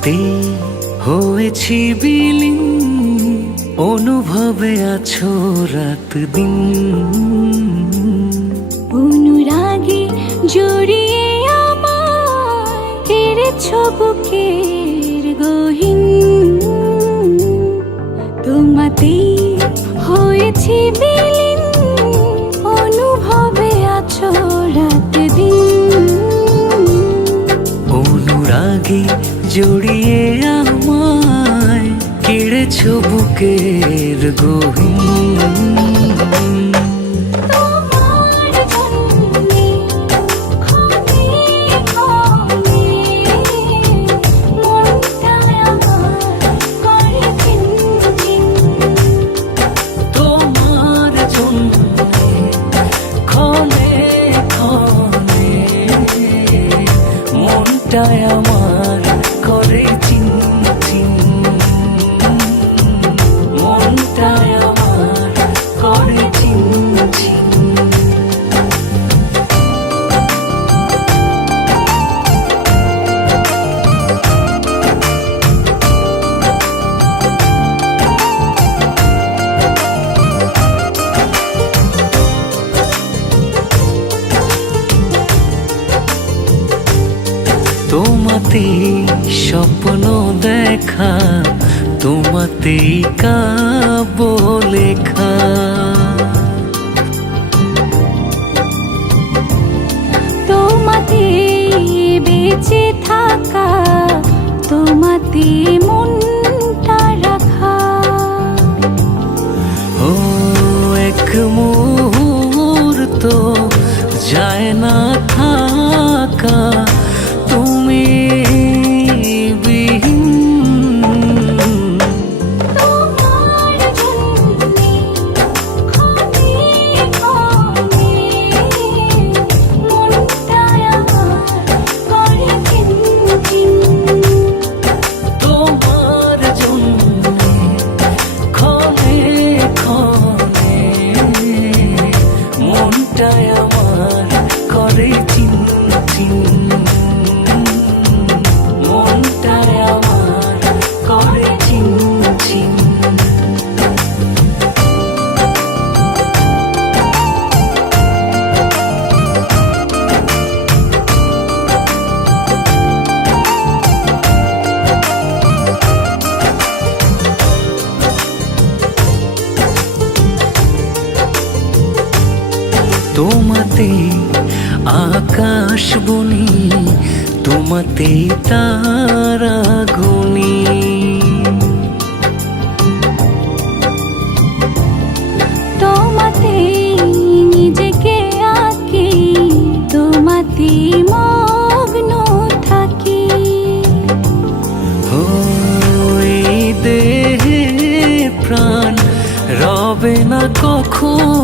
তোমাতেই হয়েছি বিলীন অনুভবে আছো রাত দিন। অনুরাগে জড়িয়ে আমায় কেড়েছ বুকের জড়িয়ে আমায় কেড়েছ বুকের গহীন। তোমার তোমাতেই স্বপ্ন দেখা তোমাতেই কাব্য লেখা তোমাতে বেঁচে থাকা তোমাতে মনটা রাখা। ও এক মুহূর্ত যায় না থাকা তোমাতে আকাশ বনি তোমাতে তারা গুনি। তোমাতে নিজেকে আঁকি তোমাতে মগ্ন থাকি। দেহে প্রাণ রবে না কখন